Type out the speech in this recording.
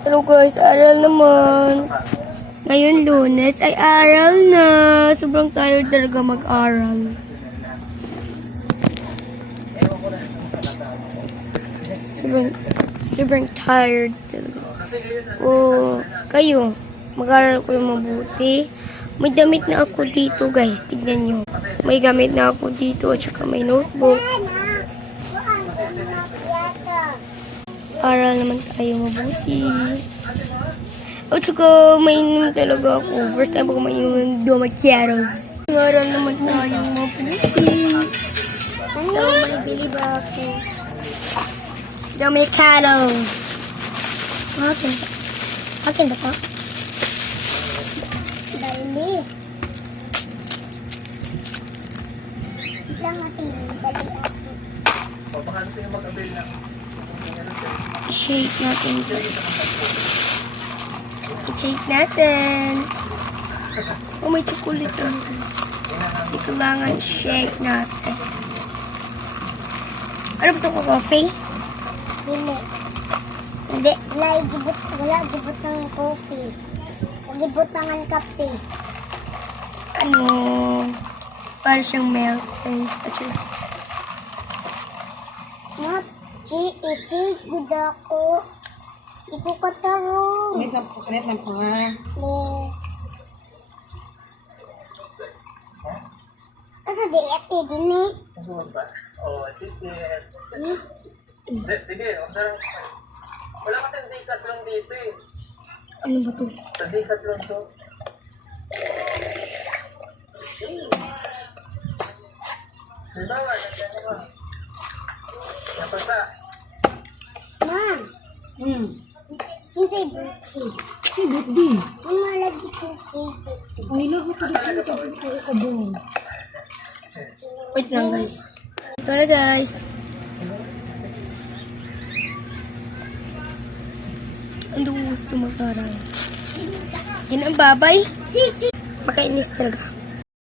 Hello guys, aral naman. Ngayon Lunes ay aral na. Sobrang tired talaga mag-aral. Sobrang tired talaga. Kayo, mag-aral ko yung mabuti. May damit na ako dito guys, tignan nyo. May gamit na ako dito at saka may notebook. Aral naman tayo mabuti. At saka mainom talaga ako. First time ako mainom ng Domacchiatos. Aral naman tayo mabuti. So may bili ba ako? Domacchiatos. Okay. Okay ba ito? Bali. Lang natin. Bali ako. I-shake natin ito. I-shake natin. Oh, may chocolate ito. Kasi kailangan i-shake natin. Ano ba ito ko, coffee? Hindi. Wala gibot ng coffee. Gibot ng kape. Ano? Para siyang milk taste. At siyang i-check good ako. Ipo ka tarong. Kulit lang po nga. Yes. Asa di ate din eh. Oh, sige. Sige, wala kasi decathlon dito eh. Ano ba ito? Sa decathlon to. Halimbawa, nandiyan naman. Napasa. Ma'am. Kinsay birthday? Si birthday. Ang malagi cookie. Ay, lahat ko dito sa birthday ko doon. Wait lang guys. Ito na guys. Ang gusto mag-aral. Yan ang babay. Makainis talaga.